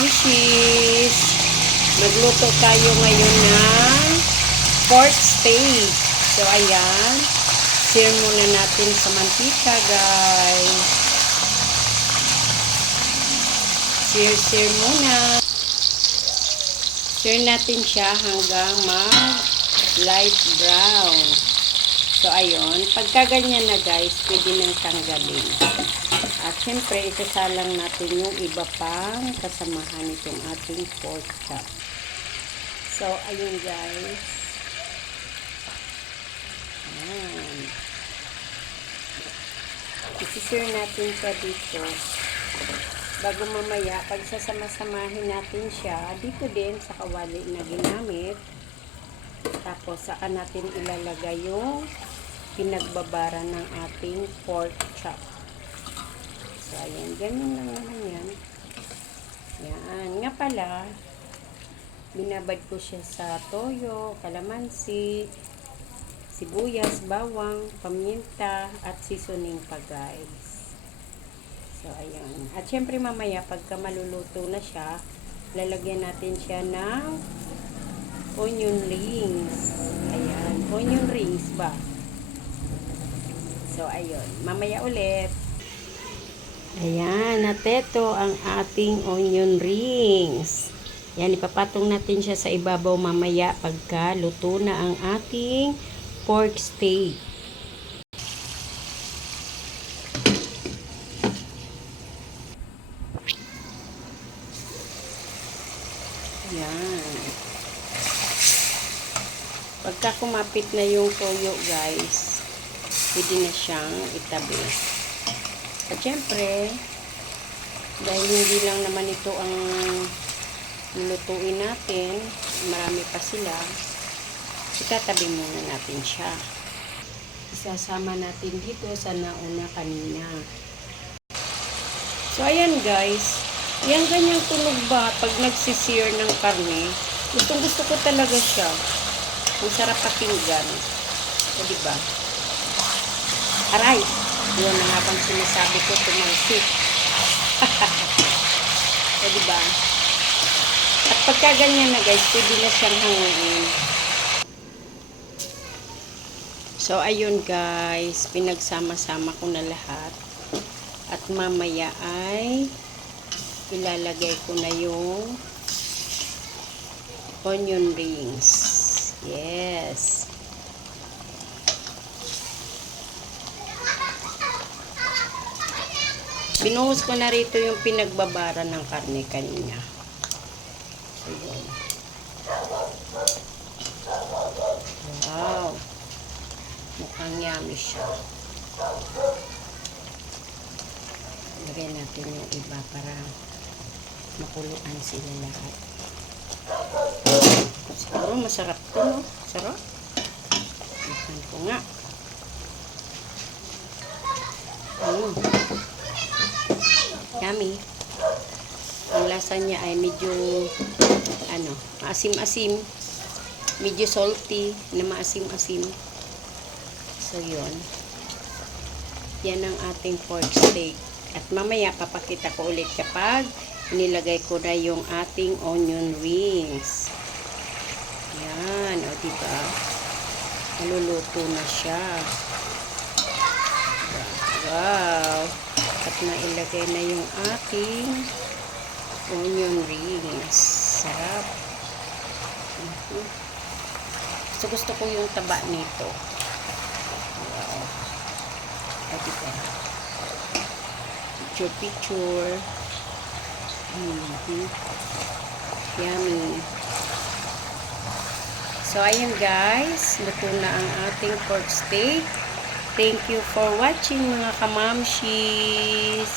kamamshis. Magluto tayo ngayon ng pork steak. So, ayan. Sear muna natin sa mantika, guys. Sear muna. Sear natin siya hanggang mag-light brown. So, ayun. Pagka ganyan na, guys, pwede nang tanggalin. At syempre, isasalang natin yung iba pang kasamahan itong ating pork chop. So, ayun, guys. Ayan. Isisir natin siya dito. Bago mamaya, pag sasama-samahin natin siya, dito din sa kawali na ginamit. Tapos, saka natin ilalagay yung pinagbabara ng ating pork chop. So, ayan. Ganyan lang naman yan. Yan. Nga pala, binabad ko siya sa toyo, kalamansi, sibuyas, bawang, paminta, at seasoning pa, guys. So, ayan. At syempre mamaya, pagka maluluto na siya, lalagyan natin siya ng onion rings. Ayan. Onion rings ba? So, ayun. Mamaya ulit. Ayan. At ito ang ating onion rings. Yan. Ipapatong natin siya sa ibabaw mamaya pagka luto na ang ating pork steak. Yan. Pagka kumapit na yung toyo, guys, pwede na siyang itabi. At syempre, dahil hindi lang naman ito ang lulutuin natin, marami pa sila, itatabi muna natin siya. Isasama natin dito sa nauna kanina. So, ayan, guys. Yan ganyang tunog ba pag nagsisir ng karne? Gustong gusto ko talaga siya. Ang sarap pakinggan. O, diba? Aray! Yun na habang sinasabi ko tumalsik. O, diba? At pagka ganyan na, guys, pwede na siyang hanguin. So, ayun, guys. Pinagsama-sama ko na lahat. At mamaya ay ilalagay ko na yung onion rings. Yes. Binuhos ko na rito yung pinagbabara ng karne kanina. So, yun. Wow. Mukhang yummy siya. Lagay natin yung iba para makuluan sila lahat. Siguro masarap to, no? Sarap. Ikan ko nga. Yummy. Ang lasa niya ay medyo maasim-asim. Medyo salty na maasim-asim. So, yun. Yan ang ating pork steak. At mamaya, papakita ko ulit kapag nilagay ko na yung ating onion rings. Yan. O, diba? Maluluto na siya. Wow. At nailagay na yung ating onion rings. Sarap. So, gusto ko yung taba nito. Wow. O, diba? Picture. Yummy. So, ayun, guys. Luto na ang ating pork steak. Thank you for watching, mga kamamshis.